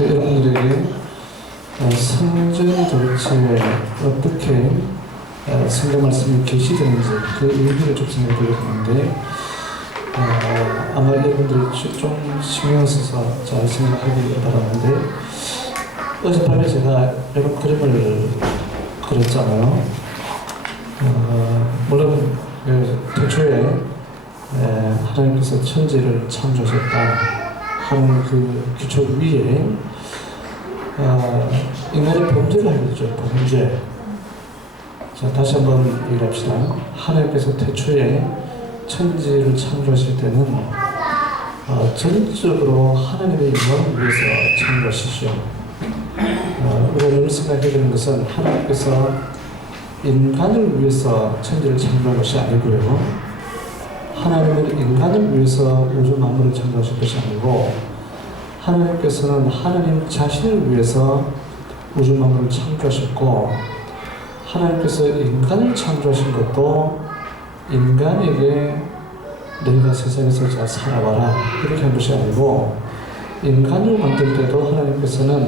여러분들에게 성전이 도대체 어떻게 성경 말씀이 계시되는지 그 의미를 좀 생각해 보려고 하는데, 아마 여러분들이 좀 신경 써서 잘 생각하기 바라는데, 어젯밤에 제가 이런 그림을 그렸잖아요. 물론 태초에 하나님께서 천지를 창조하셨다 하는 그 기초 위에 인간이 범죄를 하게 되죠. 범죄. 자, 다시 한번 얘기합시다. 하나님께서 태초에 천지를 창조하실 때는 전적으로 하나님의 영광을 위해서 창조하시죠. 우리가 늘 생각해야 되는 것은 하나님께서 인간을 위해서 천지를 창조한 것이 아니고요. 하나님은 인간을 위해서 우주 만물을 창조하신 것이 아니고, 하나님께서는 하나님 자신을 위해서 우주 만물을 창조하셨고, 하나님께서 인간을 창조하신 것도 인간에게 너희가 세상에서 잘 살아봐라 이렇게 한 것이 아니고, 인간을 만들 때도 하나님께서는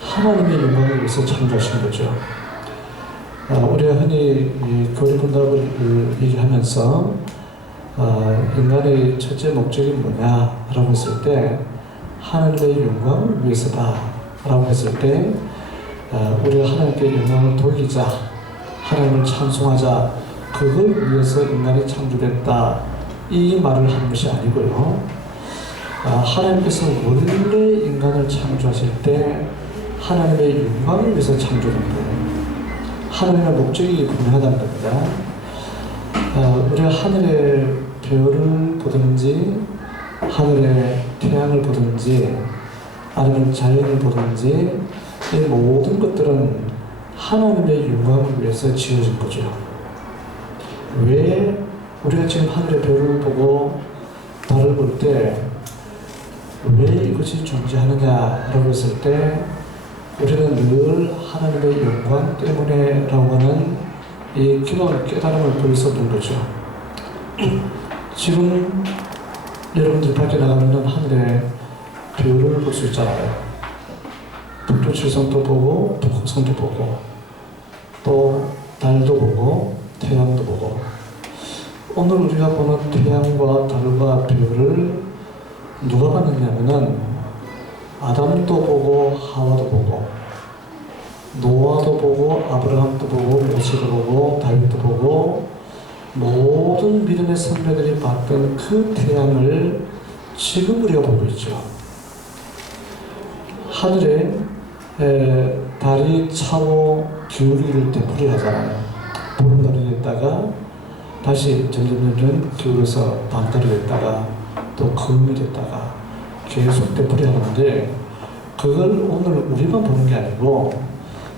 하나님의 영광을 위해서 창조하신 거죠. 우리가 흔히 교리분답을 얘기하면서 인간의 첫째 목적이 뭐냐라고 했을 때 하나님의 영광을 위해서다 라고 했을 때 우리가 하나님께 영광을 돌리자, 하나님을 찬송하자, 그걸 위해서 인간이 창조됐다 이 말을 하는 것이 아니고요. 하나님께서 원래 인간을 창조하실 때 하나님의 영광을 위해서 창조된 거예요. 하나님의 목적이 분명하다는 겁니다. 우리가 하늘의 별을 보든지 하늘의 태양을 보든지 아니면 자연을 보든지 이 모든 것들은 하나님의 영광을 위해서 지어진 거죠. 왜 우리가 지금 하늘의 별을 보고 달을 볼 때 왜 이것이 존재하느냐라고 했을 때 우리는 늘 하나님의 영광 때문에 라고 하는 이 기본 깨달음을 볼 수 없는 거죠. 지금 여러분들이 밖에 나가면 하늘에 별을 볼 수 있잖아요. 북두칠성도 보고 북극성도 보고 또 달도 보고 태양도 보고, 오늘 우리가 보는 태양과 달과 별을 누가 봤느냐면은 아담도 보고 하와도 보고 노아도 보고 아브라함도 보고 모세도 보고 다윗도 보고 모든 믿음의 선배들이 봤던 그 태양을 지금 우리가 보고 있죠. 하늘에 달이 차고 기울기를 되풀이하잖아요. 보름달이 됐다가 다시 점점 기울어서 밤달이 됐다가 또 금이 됐다가 계속 되풀이하는데, 그걸 오늘 우리만 보는 게 아니고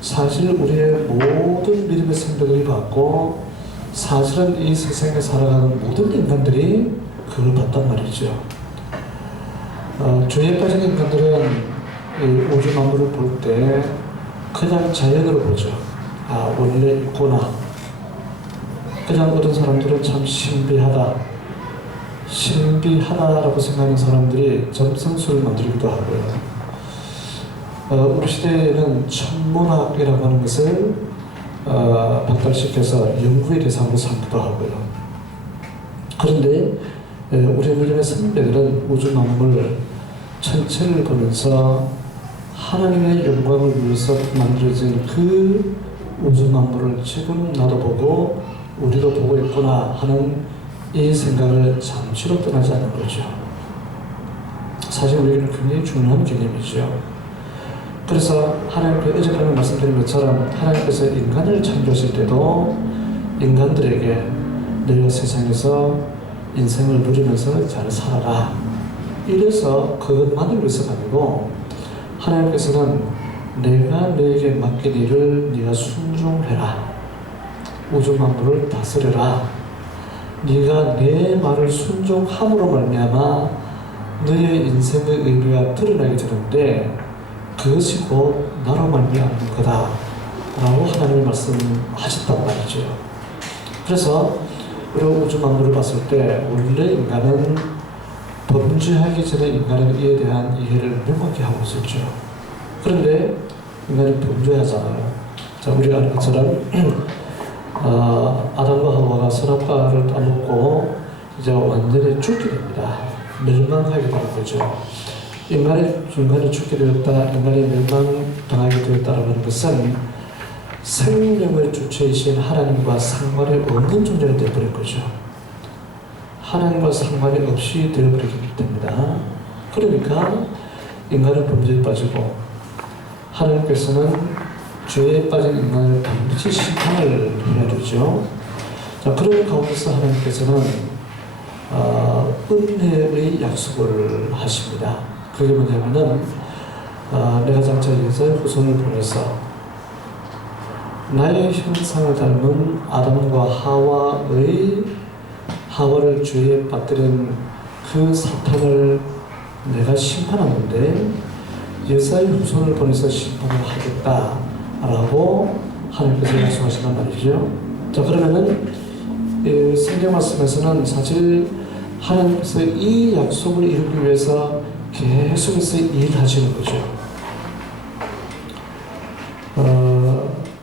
사실 우리의 모든 믿음의 선배들이 봤고, 사실은 이 세상에 살아가는 모든 인간들이 그걸 봤단 말이죠. 죄에 빠진 인간들은 이 우주 만물을 볼 때 그냥 자연으로 보죠. 원래 있구나. 그냥 어떤 사람들은 참 신비하다라고 생각하는 사람들이 점성술을 만들기도 하고요. 우리 시대에는 천문학이라고 하는 것을 박탈시켜서 연구의 대상으로 삼기도 하고요. 그런데 우리 믿음의 선배들은 우주 만물 전체를 보면서 하나님의 영광을 위해서 만들어진 그 우주 만물을 지금 나도 보고 우리도 보고 있구나 하는 이 생각을 잠시로 떠나지 않는 거죠. 사실 우리에게는 굉장히 중요한 개념이죠. 그래서 하나님께 어젯밤에 말씀드린 것처럼 하나님께서 인간을 창조하실 때도 인간들에게 너희가 세상에서 인생을 누리면서 잘 살아라, 이래서 그것만을 위해서가 아니고, 하나님께서는 내가 너에게 맡긴 일을 네가 순종해라, 우주 만물을 다스려라, 네가 내 말을 순종함으로 말미암아 너의 인생의 의미가 드러나게 되는데 그것이 곧 나로 말미암는 거다 라고 하나님이 말씀하셨단 말이죠. 그래서 우리가 우주 만물을 봤을 때 원래 인간은 범죄하기 전에 인간은 이에 대한 이해를 명확히 하고 있었죠. 그런데 인간이 범죄하잖아요. 자, 우리가 아는 것처럼 아담과 하와가 선악과를 따먹고 이제 완전히 죽게 됩니다. 멸망하게 되는 거죠. 인간이 죽게 되었다, 인간이 멸망당하게 되었다라고 하는 것은 생명의 주체이신 하나님과 상관이 없는 존재가 되어버린 거죠. 하나님과 상관이 없이 되어버리게 됩니다. 그러니까 인간은 범죄에 빠지고 하나님께서는 죄에 빠진 인간을 반드시 심판을 해야 되죠. 자, 그런 가운데서 하나님께서는 은혜의 약속을 하십니다. 그게 뭐냐면은 내가 장차 예수의 후손을 보내서 나의 형상을 닮은 아담과 하와를 죄에 빠뜨린 그 사탄을 내가 심판하는데 예수의 후손을 보내서 심판을 하겠다라고 하나님께서 약속하신단 말이죠. 자, 그러면은 성경 말씀에서는 사실 하나님께서 이 약속을 이루기 위해서 계속해서 일하시는 거죠.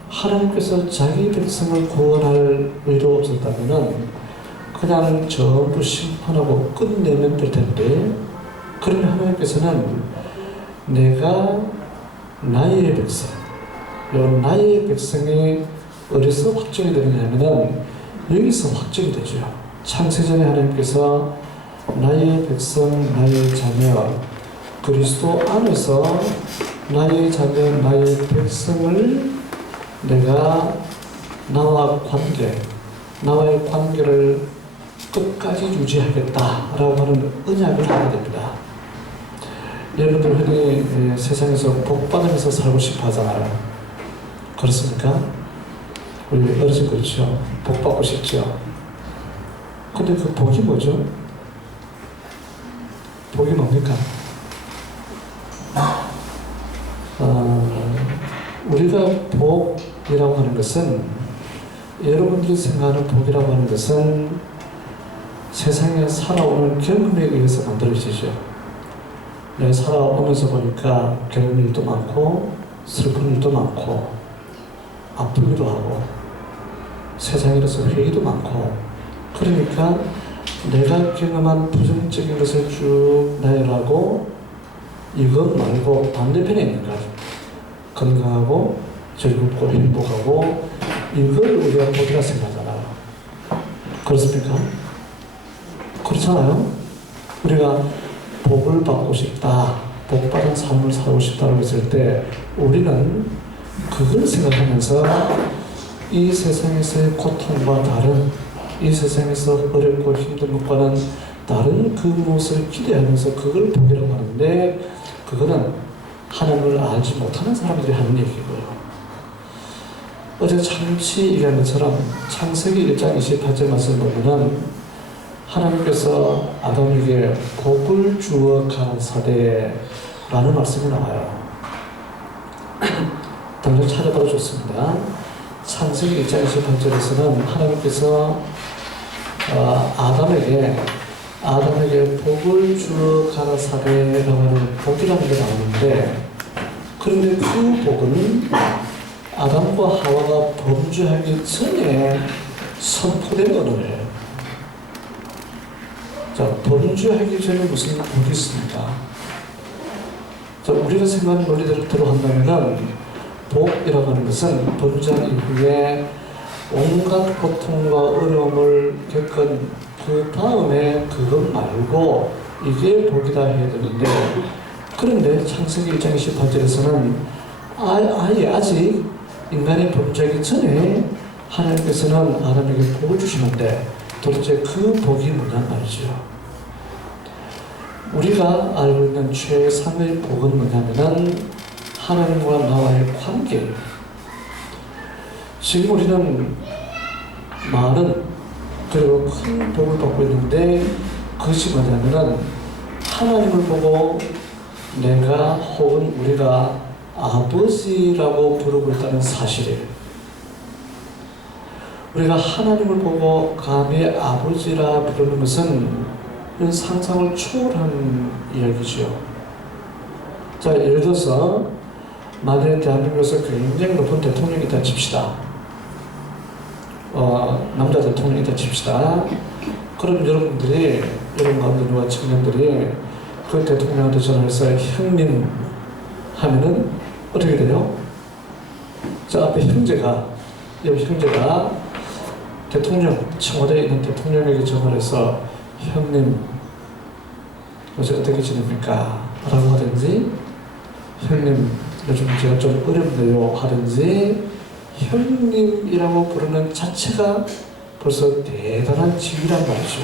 하나님께서 자기 백성을 구원할 의도 없었다면 그냥 전부 심판하고 끝내면 될 텐데, 그러면 하나님께서는 내가 나의 백성, 나의 백성이 어디서 확정이 되느냐면 여기서 확정이 되죠. 창세전에 하나님께서 나의 백성, 나의 자녀, 그리스도 안에서 나의 자녀, 나의 백성을 내가 나와의 관계를 끝까지 유지하겠다라고 하는 언약을 하게 됩니다. 여러분들 흔히 세상에서 복 받으면서 살고 싶어 하잖아요. 그렇습니까? 우리 어르신 그렇죠? 복 받고 싶죠? 근데 그 복이 뭐죠? 복이 뭡니까? 우리가 복이라고 하는 것은, 여러분들이 생각하는 복이라고 하는 것은 세상에 살아오는 경험에 의해서 만들어지죠. 내가 살아오면서 보니까 괴로운 일도 많고 슬픈 일도 많고 아프기도 하고 세상이라서 회의도 많고, 그러니까 내가 경험한 부정적인 것을 쭉 나열하고 이것 말고 반대편에 있는 것, 건강하고 즐겁고 행복하고, 이걸 우리가 복이라 생각하잖아요. 그렇습니까? 그렇잖아요? 우리가 복을 받고 싶다, 복받은 삶을 살고 싶다고 했을 때 우리는 그걸 생각하면서 이 세상에서의 고통과 다른, 이 세상에서 어렵고 힘든 것과는 다른 그 무엇을 기대하면서 그걸 복이라고 하는데, 그거는 하나님을 알지 못하는 사람들이 하는 얘기고요. 어제 잠시 얘기한 것처럼 창세기 1장 28절 말씀을 보면은 하나님께서 아담에게 복을 주어 가라사대라는 말씀이 나와요. 당장 찾아봐도 좋습니다. 창세기 1장 28절에서는 하나님께서 아담에게 복을 주어 가라사대라고 하는 복이라는 게 나오는데, 그런데 그 복은 아담과 하와가 범죄하기 전에 선포된 언어예요. 자, 범죄하기 전에 무슨 복이 있습니까? 자, 우리가 생각하는 논리대로 한다면 복이라고 하는 것은 범죄한 이후에 온갖 고통과 어려움을 겪은 그 다음에 그것 말고 이게 복이다 해야 되는데, 그런데 창세기 1장 28절에서는 아예 아직 인간이 범죄하기 전에 하나님께서는 아담에게 복을 주시는데 도대체 그 복이 뭐냔 말이죠. 우리가 알고 있는 최상의 복은 뭐냐면은 하나님과 나와의 관계예요. 지금 우리는 많은 그리고 큰 복을 받고 있는데, 그것이 뭐냐면은 하나님을 보고 내가 혹은 우리가 아버지라고 부르고 있다는 사실이에요. 우리가 하나님을 보고 감히 아버지라 부르는 것은 상상을 초월한 이야기죠. 자, 예를 들어서 만약에 대한민국에서 굉장히 높은 대통령이 있다 칩시다. 남자 대통령이 있다 칩시다. 그럼 여러분 가운데 누가 청년들이 그 대통령한테 전화해서 형님 하면은 어떻게 돼요? 저 앞에 옆 형제가 청와대에 있는 대통령에게 전화를 해서 형님 요새 어떻게 지냅니까? 라고 하든지 형님 요즘 제가 좀 어렵네요 하든지 형님이라고 부르는 자체가 벌써 대단한 지위란 말이죠.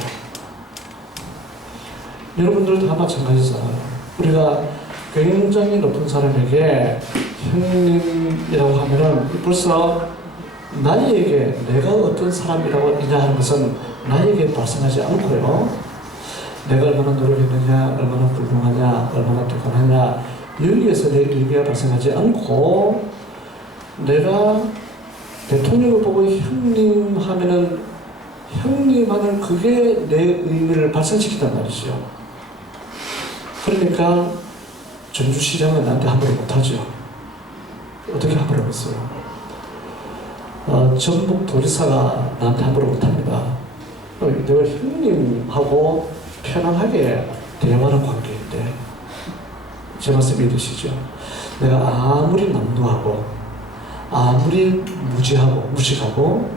여러분들도 다 마찬가지잖아요. 우리가 굉장히 높은 사람에게 형님이라고 하면은 벌써 나에게 내가 어떤 사람이라고 하는 것은 나에게 발생하지 않고요. 내가 얼마나 노력했느냐, 얼마나 훌륭하냐, 얼마나 대단하냐 여기에서 내 의미가 발생하지 않고 내가 대통령을 보고 형님 하면은 형님 하는 그게 내 의미를 발생시킨단 말이죠. 그러니까 전주시장은 나한테 함부로 못하죠. 어떻게 함부로 했어요? 전북 도지사가 나한테 함부로 못합니다. 내가 형님하고 편안하게 대화하는 관계인데 제 말씀 믿으시죠? 내가 아무리 남루하고 아무리 무식하고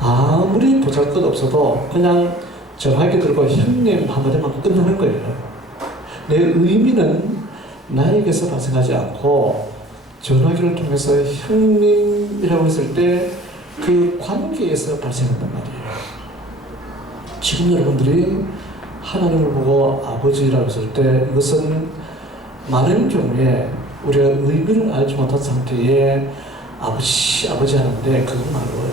아무리 보잘것없어도 그냥 전화기 들고 형님 한마디만 끝나는 거예요. 내 의미는 나에게서 발생하지 않고 전화기를 통해서 형님이라고 했을 때 그 관계에서 발생한단 말이에요. 지금 여러분들이 하나님을 보고 아버지라고 했을 때 이것은 많은 경우에 우리가 의미를 알지 못한 상태에 아버지 하는데 그건 말고요.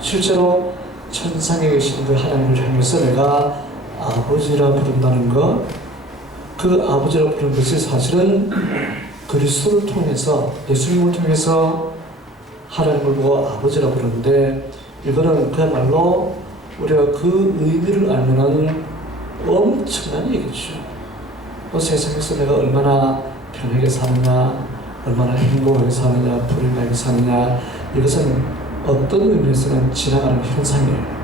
실제로 천상에 계신 그 하나님을 향해서 내가 아버지라 부른다는 것, 그 아버지라 부르는 것이 사실은 그리스도를 통해서 예수님을 통해서 하나님을 보고 아버지라 부르는데 이거는 그야말로 우리가 그 의미를 알면은 엄청난 얘기죠. 세상에서 내가 얼마나 편하게 사느냐, 얼마나 행복하게 사느냐, 불행하게 사느냐 이것은 어떤 의미에서는 지나가는 현상이에요.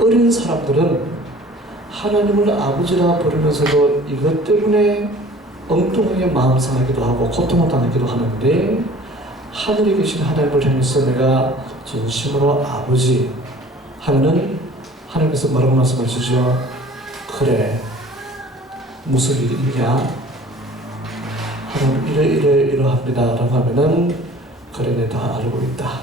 어린 사람들은 하나님을 아버지라 부르면서도 이것 때문에 엉뚱하게 마음 상하기도 하고 고통을 당하기도 하는데 하늘에 계신 하나님을 향해서 내가 진심으로 아버지 하면은 하나님께서 뭐라고 말씀하시죠? 그래 무슨 일이 있냐? 하나님 이러합니다 라고 하면은 그래 내가 다 알고 있다.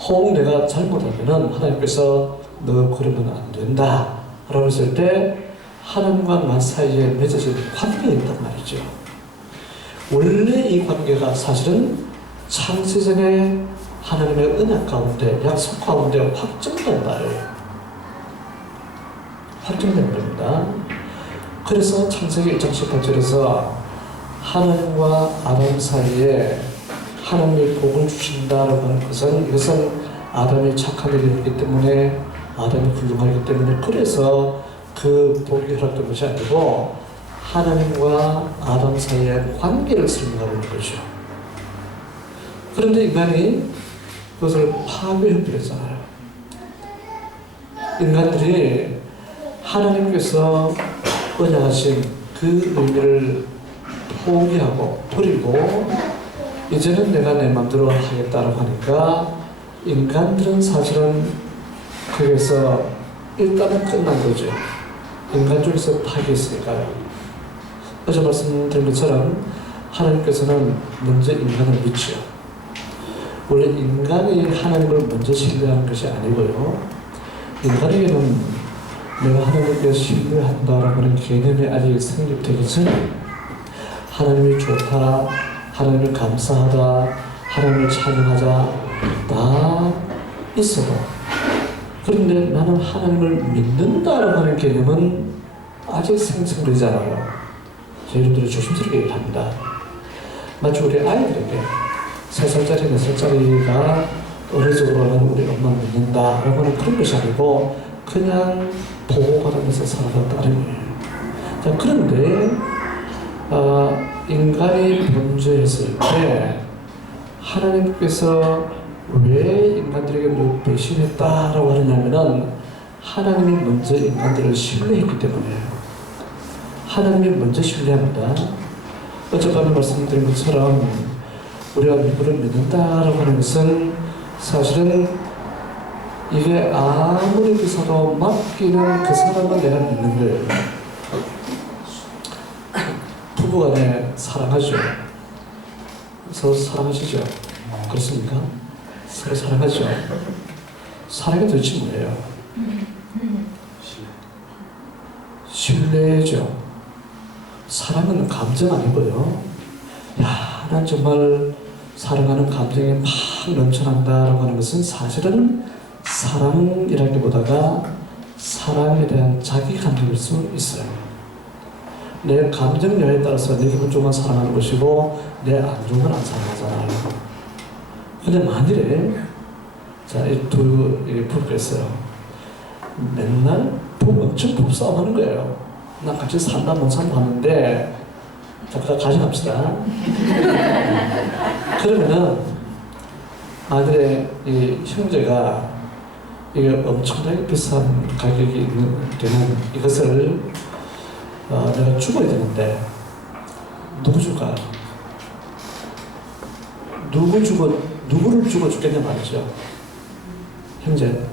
혹 내가 잘못하면은 하나님께서 너 그러면 안 된다 라고 했을 때 하나님과 나 사이에 맺어진 관계가 있단 말이죠. 원래 이 관계가 사실은 창세전에 하나님의 언약 가운데 약속 가운데 확정된 바예요. 확정된 겁니다. 그래서 창세기 1장 18절에서 하나님과 아담 사이에 하나님의 복을 주신다라고 하는 것은 이것은 아담이 착한 일이 있기 때문에 아담이 훌륭하기 때문에 그래서 그 복이 허락된 것이 아니고 하나님과 아담 사이의 관계를 설명하고 있는 거죠. 그런데 인간이 그것을 파괴해버렸잖아요. 인간들이 하나님께서 언약하신 그 의미를 포기하고 버리고 이제는 내가 내 마음대로 하겠다라고 하니까 인간들은 사실은 거기서 일단은 끝난 거죠. 인간 중에서 파괴했으니까요. 어제 말씀드린 것처럼 하나님께서는 먼저 인간을 믿죠. 원래 인간이 하나님을 먼저 신뢰하는 것이 아니고요. 인간에게는 내가 하나님께 신뢰한다라고 하는 개념이 아직 성립되기 전에 하나님이 좋다, 하나님을 감사하다, 하나님을 찬양하자 다 있어도 그런데 나는 하나님을 믿는다라고 하는 개념은 아직 생성되지 않아요. 여러분들이 조심스럽게 얘기합니다. 마치 우리 아이들에게 3살짜리, 4살짜리가 의례적으로는 우리 엄마 믿는다라고 하는 그런 것이 아니고 그냥 보호받으면서 살아가는 따름이에요. 자, 그런데 인간이 범죄했을 때 하나님께서 왜 인간들에게 늘 배신했다라고 하느냐면은 하나님이 먼저 인간들을 신뢰했기 때문이에요. 하나님이 먼저 신뢰합니다. 어젯밤에 말씀드린 것처럼 우리가 누구를 믿는다라고 하는 것은 사실은 이게 아무리 그 사람 맡기는 그 사람을 내가 믿는 거예요. 부부간에 사랑하죠. 서로 사랑하시죠. 그렇습니까? 서로 사랑하죠. 사랑이 도대체 뭐예요? 신뢰죠. 사랑은 감정 아니고요. 야, 난 정말 사랑하는 감정이 막 넘쳐난다라고 하는 것은 사실은 사랑이라기보다가 사랑에 대한 자기 감정일 수 있어요. 내 감정 여에 따라서 내 기분 좋으면 사랑하는 것이고 내 안 좋으면 안 사랑하잖아요. 근데 만일에 자, 이 두 부부가 있어요. 맨날 엄청 부부싸움하는 거예요. 나 같이 산다 못 산다 하는데 잠깐 같이 갑시다. 그러면은 만일에 이 형제가 이게 엄청나게 비싼 가격이 되는 이것을 내가 죽어야 되는데 누구 줄까요? 누구를 죽어 죽겠냐 말이죠. 형제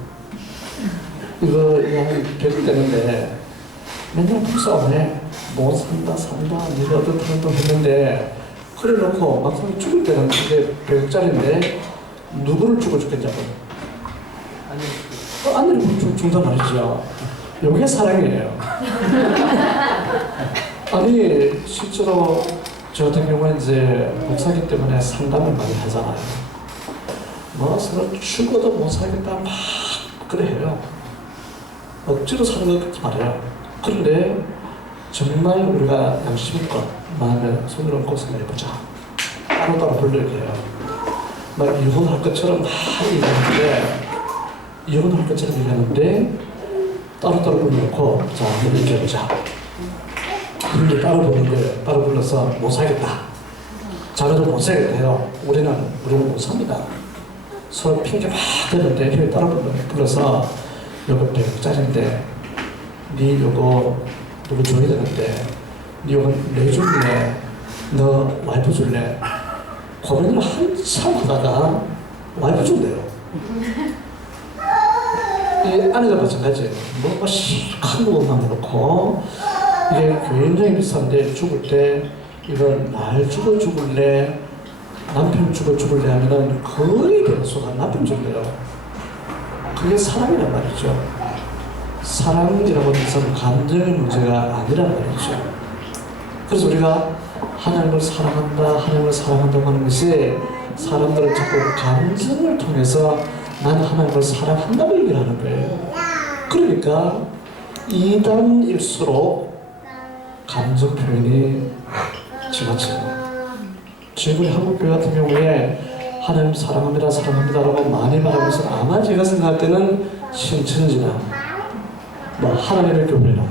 이거 한 100일 되는데 맨날 싸움해. 못 산다 네가 어떻다 했는데 그래 놓고 막상 죽을 때는 그게 100짜리인데 누구를 죽어 죽겠냐고. 아내를 죽는단 말이죠. 이게 사랑이에요. 아니 실제로 저 같은 경우는 이제 목사기 때문에 상담을 많이 하잖아요. 뭐 서로 죽어도 못 살겠다 막 그래 해요. 억지로 사는 거 그렇게 말해요. 그런데 정말 우리가 양심껏 마음에 손을 얹고 생각해보자. 따로따로 불러야 해요. 막 이혼할 것처럼 막 이혼할 것처럼 얘기하는데 따로따로 불러놓고 자, 한번 얘기해보자. 근데 따로 부르는 거예요. 따로 불러서 못 살겠다. 자기도 못 살겠다 해요. 우리는 못 삽니다. 서로 핑계 막 대는데 형이 따로 불러서 요거 100짜리인데 니 요거 누구 줘야 되는데 니 요거 내줄래? 너 와이프 줄래? 고민을 한참 하다가 와이프 준대요. 이 아내가 마찬가지예요. 뭔가 큰 것만 놓고 이게 굉장히 비싼데 죽을 때 이건 날 죽어 죽을래? 남편 죽어 죽을래 하면은 거의 대다수가 남편 죽래요. 그게 사랑이란 말이죠. 사랑이라고 하는 것은 감정의 문제가 아니란 말이죠. 그래서 우리가 하나님을 사랑한다고 하는 것이 사람들은 자꾸 감정을 통해서 나는 하나님을 사랑한다고 얘기를 하는 거예요. 그러니까 이단일수록 감정 표현이 지나쳐요. 지금 우리 한국교회 같은 경우에 하나님 사랑합니다라고 많이 말하고 있어서 아마 제가 생각할 때는 신천지나 뭐 하나님의 교회나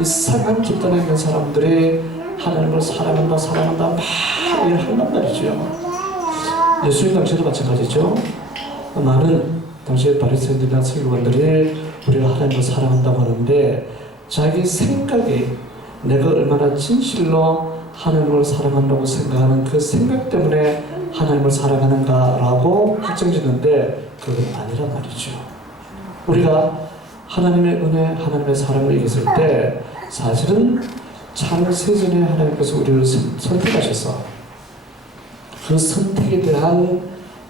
이상한 집단에 있는 사람들이 하나님을 사랑한다 막 얘기를 한단 말이죠. 예수님 당시에도 마찬가지죠. 많은 당시에 바리새인들이나 서기관들이 우리가 하나님을 사랑한다고 하는데 자기 생각이 내가 얼마나 진실로 하나님을 사랑한다고 생각하는 그 생각 때문에 하나님을 사랑하는가라고 확정짓는데 그건 아니란 말이죠. 우리가 하나님의 은혜, 하나님의 사랑을 얘기했을 때 사실은 창세전에 하나님께서 우리를 선택하셔서 그 선택에 대한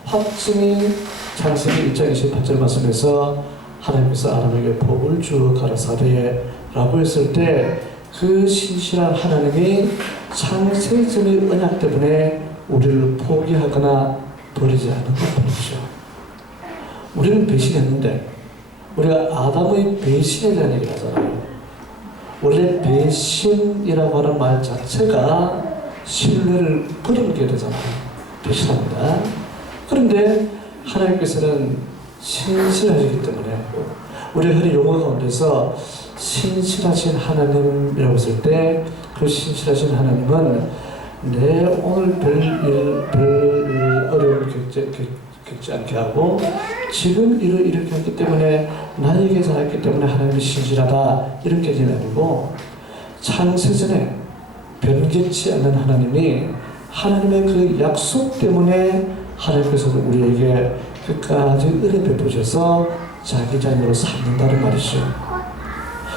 확증이 창세기 1장 28절 말씀에서 하나님께서 아담에게 복을 주어 가라사대 라고 했을 때 그 신실한 하나님이 창세전의 언약 때문에 우리를 포기하거나 버리지 않는 것뿐이죠. 우리는 배신했는데 우리가 아담의 배신에 대한 얘기를 하잖아요. 원래 배신이라고 하는 말 자체가 신뢰를 버리게 되잖아요. 배신합니다. 그런데 하나님께서는 신실하시기 때문에 우리가 흔히 용어 가운데서 신실하신 하나님이라고 했을 때 그 신실하신 하나님은 내 오늘 별 어려움을 겪지 않게 하고 지금 일을 이렇게 했기 때문에 나에게 잘했기 때문에 하나님이 신실하다 이렇게 아니고 창세전에 변개치 않는 하나님이 하나님의 그 약속 때문에 하나님께서 우리에게 끝까지 은혜 베푸셔서 자기 자녀로 삼는다는 말이죠.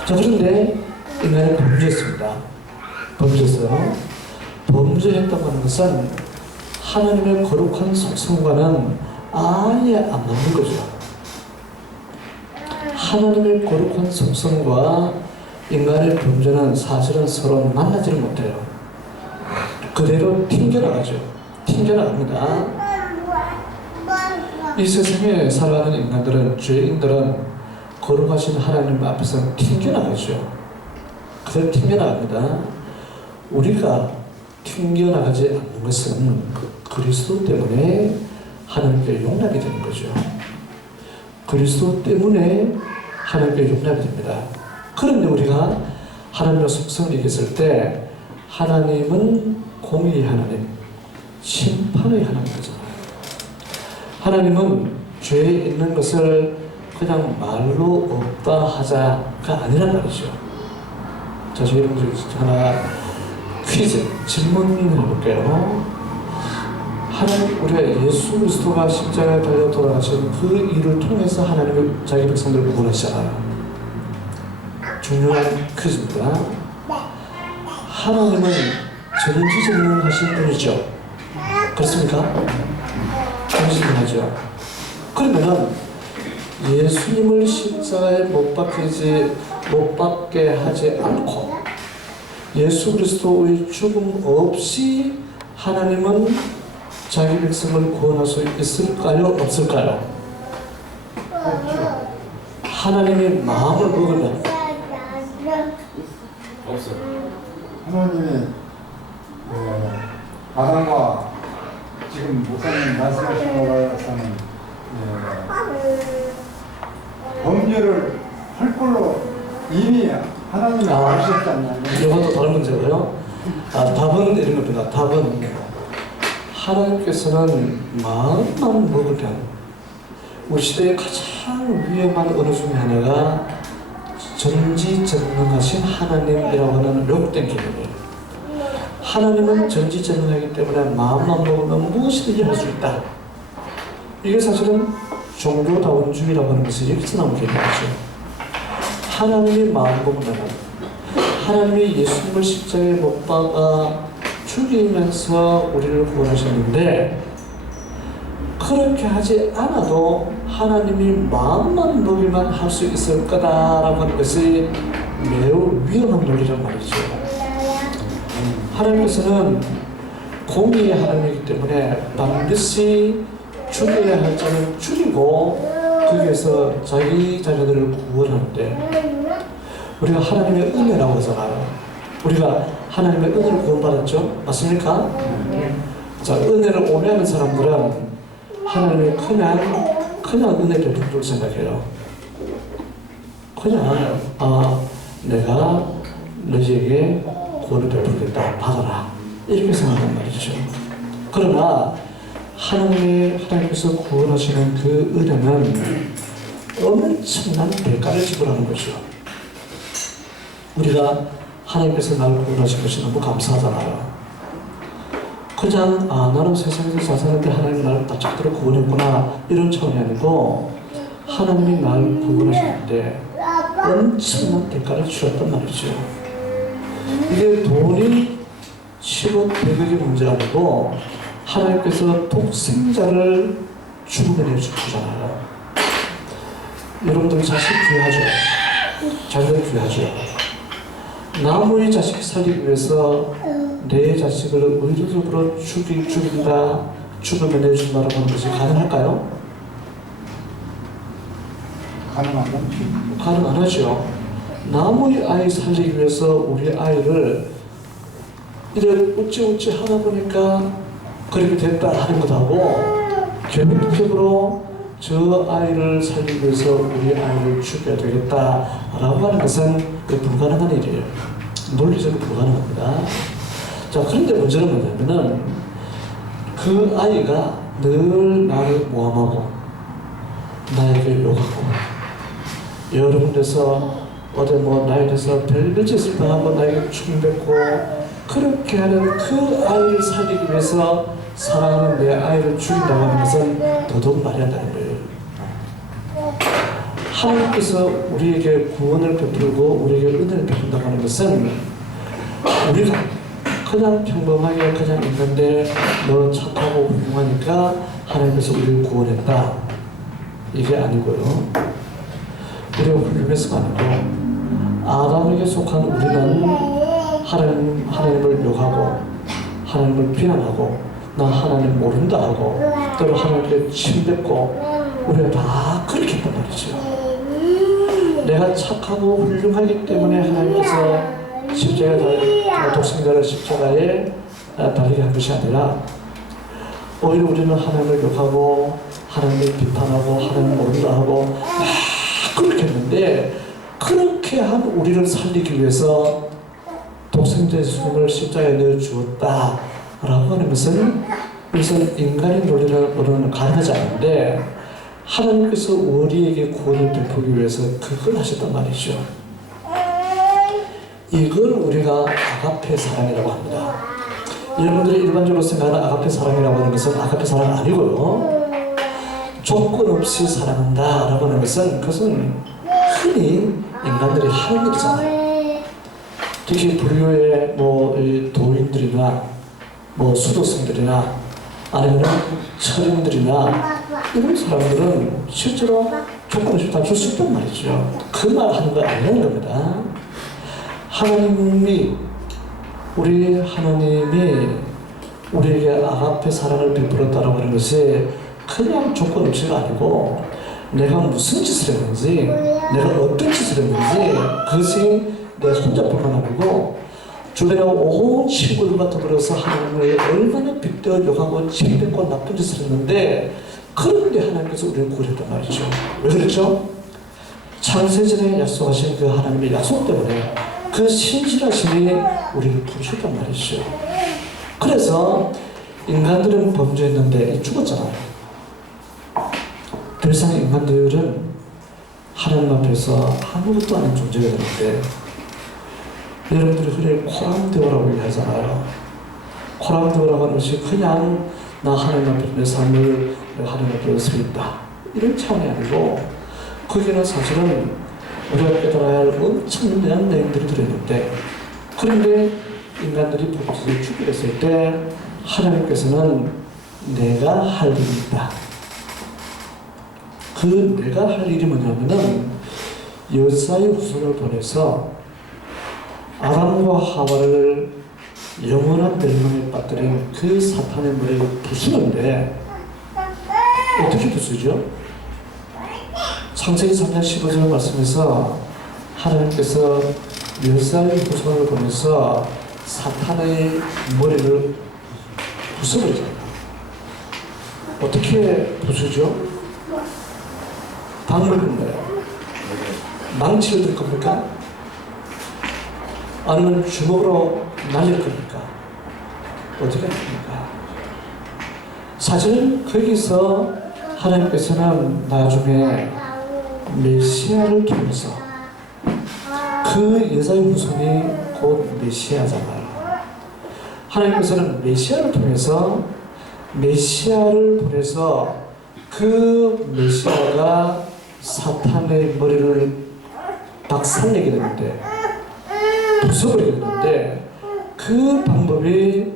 자, 그런데 인간이 범죄했습니다. 범죄했어요. 범죄했다고 하는 것은 하나님의 거룩한 속성과는 아예 안 맞는 거죠. 하나님의 거룩한 속성과 인간의 범죄는 사실은 서로 만나지를 못해요. 그대로 튕겨나가죠. 튕겨나갑니다. 이 세상에 살아가는 인간들은, 죄인들은 거룩하신 하나님 앞에서 튕겨나가죠. 그대로 튕겨나갑니다. 우리가 튕겨나가지 않는 것은 그리스도 때문에 하나님께 용납이 되는 거죠. 그리스도 때문에 하나님께 용납이 됩니다. 그런데 우리가 하나님의 속성을 얘기했을 때 하나님은 공의의 하나님, 심판의 하나님이잖아요. 하나님은 죄에 있는 것을 그냥 말로 없다 하자가 아니란 말이죠. 자, 저희 여러분들 하나 퀴즈, 질문을 해볼게요. 하나님, 우리가 예수 그리스도가 십자가에 달려 돌아가신 그 일을 통해서 하나님의 자기 백성들을 구원하시잖아요. 중요한 퀴즈입니다. 하나님은 전지전능하신 분이죠. 그렇습니까? 전지전능하죠. 그러면은 예수님을 십자가에 못 박게 하지 않고 예수 그리스도의 죽음 없이 하나님은 자기 백성을 구원할 수 있을까요? 없을까요? 하나님의 마음을 먹으면 없어요. 하나님이 아담과 지금 목사님 말씀하신 거에서는 범죄를 할 걸로 이미 하나님이 아셨잖아요. 이것도 다른 문제고요. 답은 이런 겁니다. 답은 하나님께서는 마음만 먹으면 우리 시대의 가장 위험한 언어 중에 하나가 전지전능하신 하나님이라고 하는 왜곡된 개념이에요. 하나님은 전지전능하기 때문에 마음만 먹으면 무엇이든지 할 수 있다. 이게 사실은 종교다원주의라고 하는 것이 여기서 나온 개념이죠. 하나님이 마음 먹으면 하나님이 예수님을 십자가에 못 박아 죽이면서 우리를 구원하셨는데 그렇게 하지 않아도 하나님이 마음만 먹이면 할 수 있을 거다라고 하는 것이 매우 위험한 논리란 말이죠. 하나님께서는 공의의 하나님이기 때문에 반드시 죽여야 할 자는 죽이고 거기에서 자기 자녀들을 구원하는데 우리가 하나님의 은혜라고 하잖아요. 우리가 하나님의 은혜를 구원받았죠? 맞습니까? 자, 은혜를 오해하는 사람들은 하나님이 그냥 은혜 베푼 줄 생각해요. 그냥 내가 너희에게 구원을 베풀겠다, 받아라 이렇게 생각한단 말이죠. 그러나 하나님께서 구원하시는 그 은혜는 엄청난 대가를 지불하는 거죠. 우리가 하나님께서 나를 구원하신 것이 너무 감사하잖아요. 그냥 나는 세상에서 자살했는데 하나님이 나를 바짝대로 구원했구나 이런 차원이 아니고 하나님이 나를 구원하셨는데 엄청난 대가를 치렀단 말이죠. 이게 돈이 10억 100억의 문제가 아니고 하나님께서 독생자를 죽음에 내주잖아요. 여러분들 자식 귀하죠? 자녀들 귀하죠? 남의 자식 살리기 위해서 내 자식을 의도적으로 죽인다, 죽음에 내준다라고 하는 것이 가능할까요? 가능하죠. 남의 아이 살리기 위해서 우리 아이를 이래 어찌 하다 보니까 그렇게 됐다 하는 것하고 계획적으로 저 아이를 살리기 위해서 우리 아이를 죽여야 되겠다라고 하는 것은 불가능한 일이에요. 논리적으로 불가능합니다. 자, 그런데 문제는 뭐냐면은 그 아이가 늘 나를 모함하고 나에게 욕하고 여러 군데서 어디 뭐 나에 대해서 별별 짓을 당하고 나에게 충백고 그렇게 하는 그 아이를 살리기 위해서 사랑하는 내 아이를 죽인다고 하는 것은 더더욱 말이 안 되는 거예요. 하나님께서 우리에게 구원을 베풀고 우리에게 은혜를 베푼다고 하는 것은 우리가 그냥 평범하게 그냥 있는데 너 착하고 훌륭하니까 하나님께서 우리를 구원했다. 이게 아니고요. 우리가 훌륭해서가 아니고 아담에게 속한 우리는 하나님을 욕하고 하나님을 비난하고 나 하나님 모른다 하고 또 하나님께 침뱉고 우리가 다 그렇게 했단 말이죠. 내가 착하고 훌륭하기 때문에 하나님께서 십자가에 독생자를 십자가에 달리게 한 것이 아니라 오히려 우리는 하나님을 욕하고 하나님을 비판하고 하나님을 모른다 하고 그렇게 했는데 그렇게 한 우리를 살리기 위해서 독생자 예수님을 십자가에 내어주었다 라고 하는 것은 이것은 인간의 논리로는 가능하지 않은데 하나님께서 우리에게 구원을 베푸기 위해서 그걸 하셨단 말이죠. 이걸 우리가 아가페 사랑이라고 합니다. 여러분들이 일반적으로 생각하는 아가페 사랑이라고 하는 것은 아가페 사랑 아니고요. 조건 없이 사랑한다 라고 하는 것은 그것은 흔히 인간들이 하는 일이잖아요. 특히 불교의 도인들이나 수도승들이나 아니면 철인들이나 이런 사람들은 실제로 조건 없이 다 줄 수 있단 말이죠. 그 말 하는 거 아니라는 겁니다. 우리 하나님이 우리에게 아가페 사랑을 베풀었다라고 하는 것이 그냥 조건 없이가 아니고 내가 무슨 짓을 했는지 내가 어떤 짓을 했는지 그것이 내 혼자뿐만 아니고 주변에 온 친구들과 더불어서 하나님을 얼마나 빗대어 욕하고 침뱉고 나쁜 짓을 했는데 그런데 하나님께서 우리를 구원했단 말이죠. 왜 그렇죠? 창세전에 약속하신 그 하나님의 약속 때문에 그 신실하심이 우리를 부르셨단 말이죠. 그래서 인간들은 범죄했는데 죽었잖아요. 더 이상 인간들은 하나님 앞에서 아무것도 아닌 존재가 되는데 여러분들이 흔히 코람데오라고 얘기하잖아요. 코람데오라고 하는 것이 그냥 나 하나님 앞에 내 삶을 하나님 앞에 서 있다 이런 차원이 아니고 거기는 사실은 우리가 깨달아야 할 엄청난 내용들이 들어있는데 그런데 인간들이 범죄를 죽였을 때 하나님께서는 내가 할 일이 있다. 그 내가 할 일이 뭐냐면은 여사의 후손을 보내서 아담과 하와를 영원한 멸망에 빠뜨린 그 사탄의 머리를 부수는데 어떻게 부수죠? 창세기 3장 15절 말씀에서 하나님께서 여사의 후손을 보내서 사탄의 머리를 부숴버리잖아요. 어떻게 부수죠? 방법은 뭐예요? 망치를 들 겁니까? 아니면 주먹으로 날릴 겁니까? 어떻게 합니까? 사실은 거기서 하나님께서는 나중에 메시아를 통해서 그 여자의 후손이 곧 메시아잖아요. 하나님께서는 메시아를 통해서 메시아를 보내서 그 메시아가 사탄의 머리를 박살내게 되는데 부숴버리게 되는데 그 방법이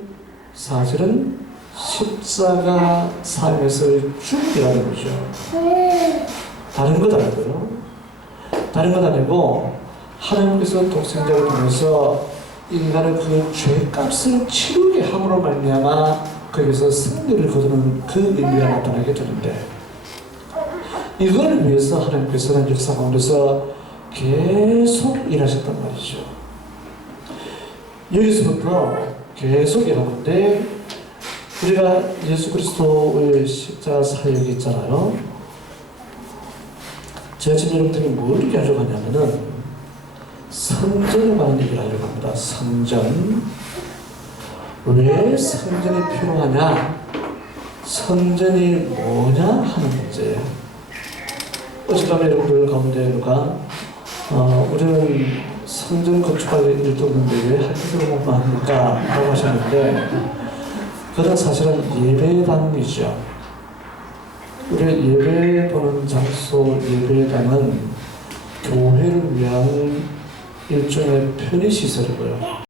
사실은 십자가 삶에서 죽음이라는 거죠. 다른 것 아니고요. 다른 것 아니고 하나님께서 독생자를 통해서 인간의 그 죄값을 치르게 함으로 말미암아 거기서 승리를 거두는 그 의미가 나타나게 되는데 이걸 위해서 하나님께서는 역사 가운데서 계속 일하셨단 말이죠. 여기서부터 계속 일하는데 우리가 예수 그리스도의 십자가 사역이 있잖아요. 제가 지금 여러분들이 뭘 얘기하려고 하냐면은 성전에 관한 얘기를 하려고 합니다. 성전. 왜 성전이 필요하냐? 성전이 뭐냐 하는 문제예요. 어젯밤에 여러분들 가운데 누가 우리는 성전 건축할 일도 없는데 왜 학교를 합니까? 라고 하셨는데 그건 사실은 예배당이죠. 우리 예배 보는 장소 예배당은 교회를 위한 일종의 편의시설이고요.